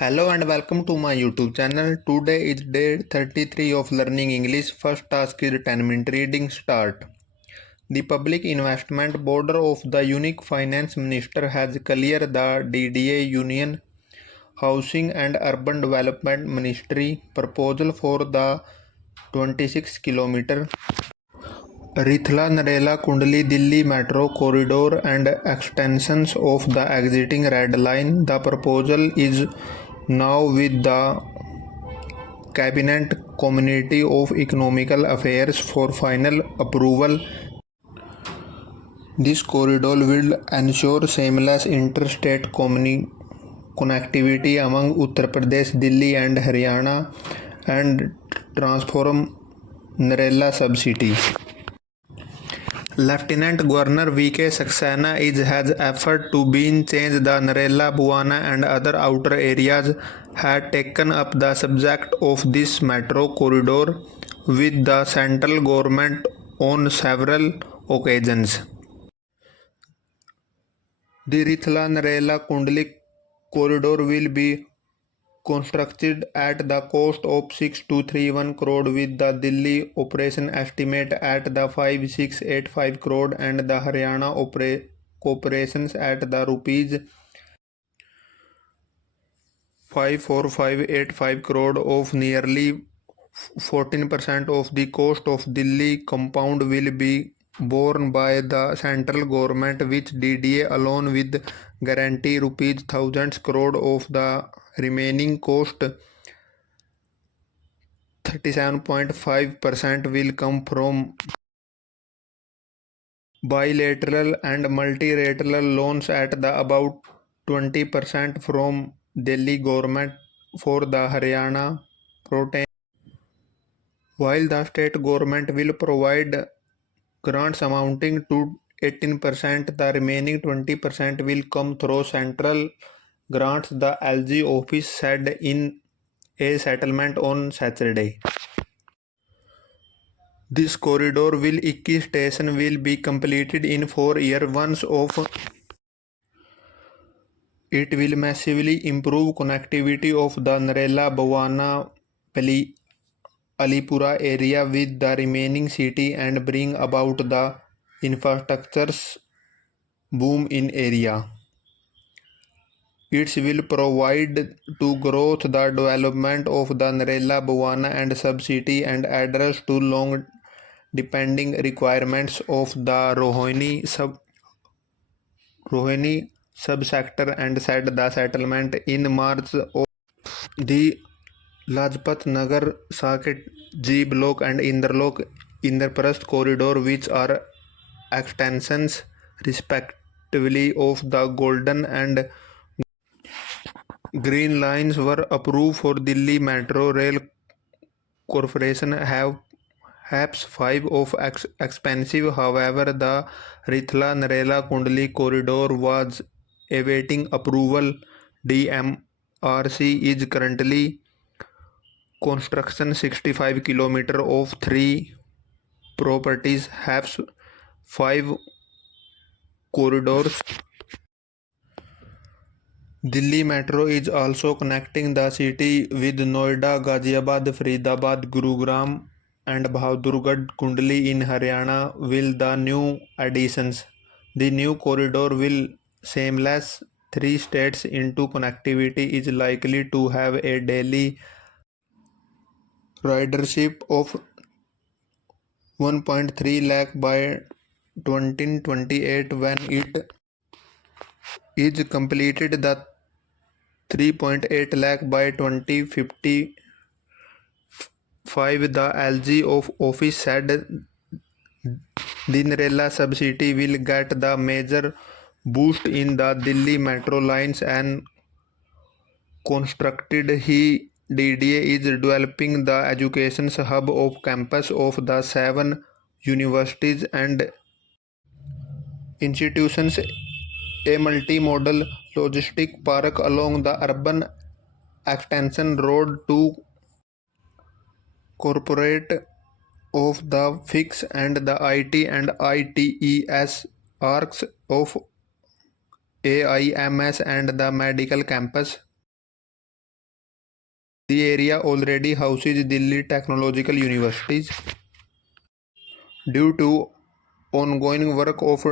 Hello and welcome to my YouTube channel. Today is day 33 of learning English. First task is 10-minute reading. Start. The Public Investment Board of the Unique Finance Minister has cleared the DDA Union Housing and Urban Development Ministry proposal for the 26 km Rithla-Narela Kundli Delhi Metro Corridor and extensions of the exiting Red Line. The proposal is now with the Cabinet Committee of Economical Affairs for final approval. This corridor will ensure seamless interstate connectivity among Uttar Pradesh, Delhi and Haryana and transform Narela sub-city. Lieutenant Governor V.K. Saxena has effort to change the Narela, Buana and other outer areas had taken up the subject of this metro corridor with the central government on several occasions. The Rithla-Narela Kundli corridor will be constructed at the cost of 6231 crore with the Delhi operation estimate at the 5685 crore and the Haryana operations at the rupees 54585 crore of nearly 14% of the cost of Delhi compound will be borne by the central government, which DDA alone with guarantee rupees thousands crore of the remaining cost 37.5% will come from bilateral and multilateral loans at the about 20% from Delhi government for the Haryana protein, while the state government will provide grants amounting to 18%. The remaining 20% will come through central grants, the LG office said in a settlement on Saturday. This corridor will Ikki station will be completed in 4 years. Once of it will massively improve connectivity of the Narela, Bhawana, Alipura area with the remaining city and bring about the infrastructure's boom in area. It will provide to growth the development of the Narela, Bhawana and sub-city and address to long depending requirements of the Rohini subsector and said the settlement in March of the Lajpat Nagar Circuit G block and Indraprasth corridor, which are extensions respectively of the Golden and Green lines, were approved for Delhi Metro Rail Corporation HAPS 5 of expensive. However, the Rithla-Narela Kundli corridor was awaiting approval. DMRC is currently construction 65 km of 3 properties HAPS 5 corridors. Delhi Metro is also connecting the city with Noida, Ghaziabad, Faridabad, Gurugram and Bahadurgarh. Kundli in Haryana will the new additions. The new corridor will seamless 3 states into connectivity is likely to have a daily ridership of 1.3 lakh by 2028. When it is completed, the 3.8 lakh by 2055. The LG office said the Narela sub-city will get the major boost in the Delhi metro lines and constructed. DDA is developing the education hub of campus of the 7 universities and institutions, a multimodal logistic park along the urban extension road to corporate of the FIX and the IT and ITES arcs of AIMS and the medical campus. The area already houses Delhi Technological Universities. Due to ongoing work of